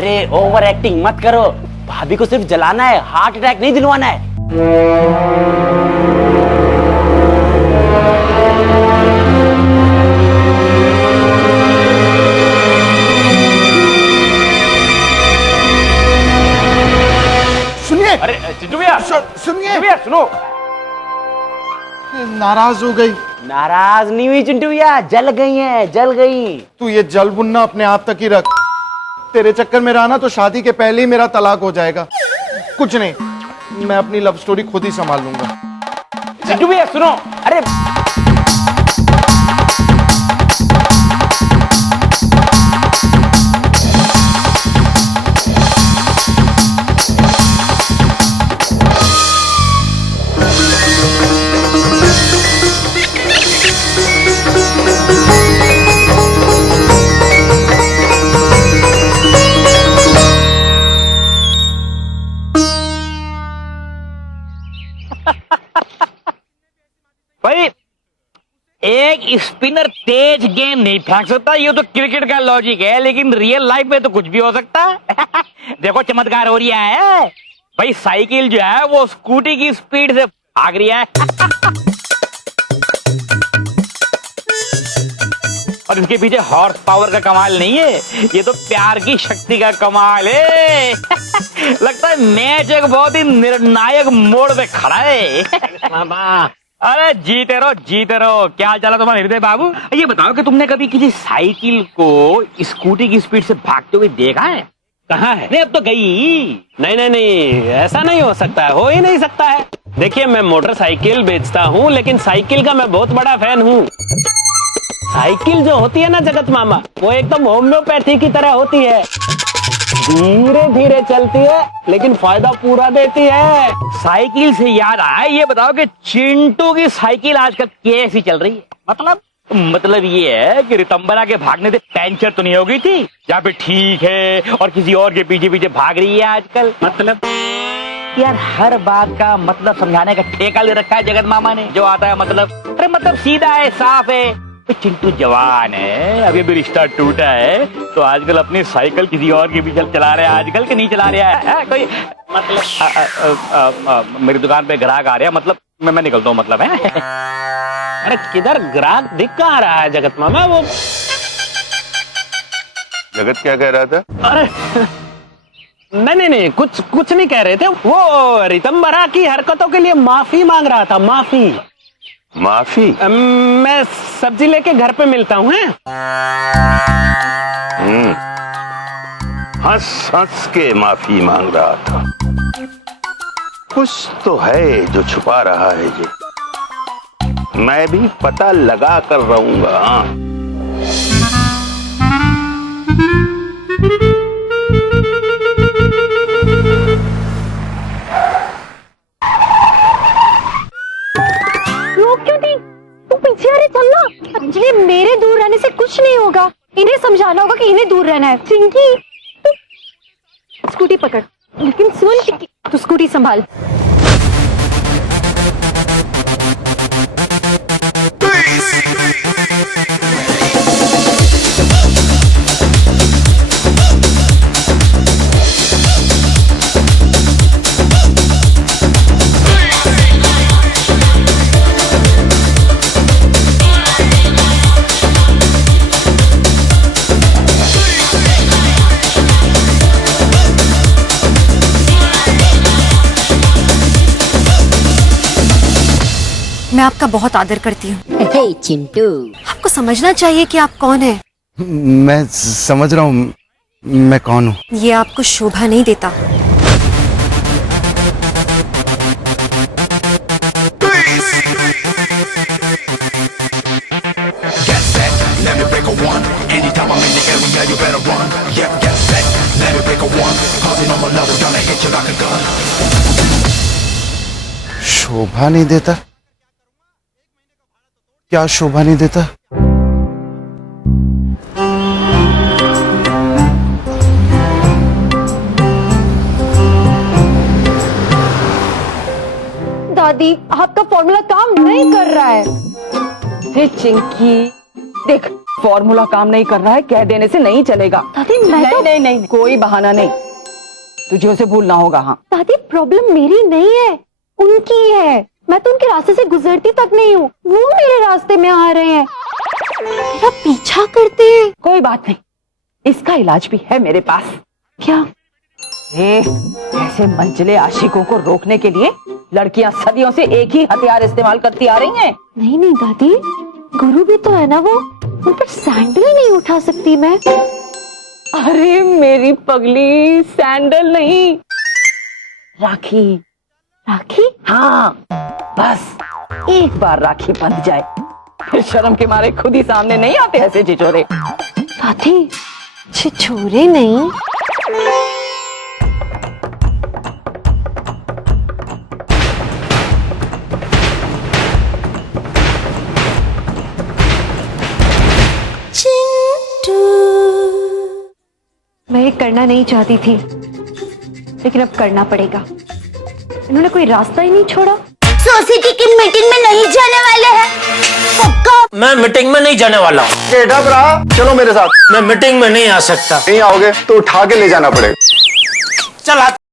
अरे over acting मत करो, भाभी को सिर्फ जलाना है, हार्ट अटैक नहीं दिलवाना है। सुनिए, अरे चिंटू भैया सुनिए, भैया सुनो। नाराज हो गई। नाराज नहीं हुई चिंटू भैया, जल गई हैं, जल गई। तू ये जल बुनना अपने आप तक ही रख। तेरे चक्कर में रहा ना तो शादी के पहले ही मेरा तलाक हो जाएगा। कुछ नहीं, मैं अपनी लव स्टोरी खुद ही संभाल लूंगा। चिंटू भैया सुनो, अरे भाई एक स्पिनर तेज गेंद नहीं फेंक सकता, ये तो क्रिकेट का लॉजिक है, लेकिन रियल लाइफ में तो कुछ भी हो सकता है। देखो चमत्कार हो रहा है भाई, साइकिल जो है वो स्कूटी की स्पीड से भाग रही है। और इसके पीछे हॉर्स पावर का कमाल नहीं है, ये तो प्यार की शक्ति का कमाल है। लगता है मैच एक बहुत ही निर्णायक मोड़ पे खड़ा है। अरे जीते रहो। क्या हाल चाल है तुम्हारे हृदय बाबू? ये बताओ कि तुमने कभी किसी साइकिल को स्कूटी की स्पीड से भागते हुए देखा है? कहाँ है? नहीं अब तो गई। नहीं, ऐसा नहीं हो सकता है, हो ही नहीं सकता है। देखिए मैं मोटरसाइकिल बेचता हूँ, लेकिन साइकिल का मैं बहुत बड़ा फैन हूँ। साइकिल जो होती है ना जगत मामा, वो एकदम होम्योपैथी की तरह होती है, धीरे धीरे चलती है लेकिन फायदा पूरा देती है। साइकिल से याद आया, ये बताओ कि चिंटू की साइकिल आजकल कैसी चल रही है? मतलब ये है कि रितंबरा के भागने से पंचर तो नहीं हो गई थी, या फिर ठीक है और किसी और के पीछे पीछे भाग रही है आजकल? मतलब यार हर बात का मतलब समझाने का ठेका ले रखा है जगत मामा ने, जो आता है मतलब। अरे मतलब सीधा है, साफ है। चिंटू जवान है, अभी भी रिश्ता टूटा है, तो आजकल अपनी साइकिल किसी और के पीछे चला रहे हैं आजकल, के नहीं चला रहा है कोई? मतलब मेरी दुकान पे ग्राहक आ रहे हैं, मतलब मैं निकलता हूँ, मतलब है। अरे किधर ग्राहक दिख कहाँ रहा है जगत मामा? वो जगत क्या कह रहा था? अरे नहीं, कुछ नहीं कह रहे थे। वो रितंबरा की हरकतों के लिए माफी मांग रहा था, माफी। मैं सब्जी लेके घर पे मिलता हूँ। हंस के माफी मांग रहा था। कुछ तो है जो छुपा रहा है ये, मैं भी पता लगा कर रहूंगा। अंजलि, मेरे दूर रहने से कुछ नहीं होगा, इन्हें समझाना होगा कि इन्हें दूर रहना है। चिंकी स्कूटी पकड़, लेकिन सुन तू स्कूटी संभाल। मैं आपका बहुत आदर करती हूँ। चिंटू, आपको समझना चाहिए कि आप कौन हैं। मैं समझ रहा हूँ मैं कौन हूँ। ये आपको शोभा नहीं देता। शोभा नहीं देता? क्या शोभा नहीं देता? दादी, आपका फॉर्मूला काम नहीं कर रहा है। हे चिंकी, देख फॉर्मूला काम नहीं कर रहा है, कह देने से नहीं चलेगा। दादी मैं नहीं तो नहीं नहीं, कोई बहाना नहीं, तुझे उसे भूलना होगा। हाँ, दादी प्रॉब्लम मेरी नहीं है, उनकी है। मैं तो उनके रास्ते से गुजरती तक नहीं हूँ, वो मेरे रास्ते में आ रहे हैं, मेरा पीछा करते हैं। कोई बात नहीं, इसका इलाज भी है मेरे पास। क्या? ऐसे मंचले आशिकों को रोकने के लिए लड़कियां सदियों से एक ही हथियार इस्तेमाल करती आ रही हैं। नहीं नहीं दादी, गुरु भी तो है ना, वो उन पर सैंडल नहीं उठा सकती मैं। अरे मेरी पगली, सैंडल नहीं, राखी। राखी? हाँ, बस एक बार राखी बंध जाए, फिर शर्म के मारे खुद ही सामने नहीं आते ऐसे छिछोरे। दादी छिछोरे नहीं, मैं ये करना नहीं चाहती थी, लेकिन अब करना पड़ेगा। इन्होंने कोई रास्ता ही नहीं छोड़ा। सोसाइटी की मीटिंग में नहीं जाने वाले हैं पक्का? मैं मीटिंग में नहीं जाने वाला हूँ। बेटा ब्रा, चलो मेरे साथ। मैं मीटिंग में नहीं आ सकता। नहीं आओगे तो उठा के ले जाना पड़ेगा। चल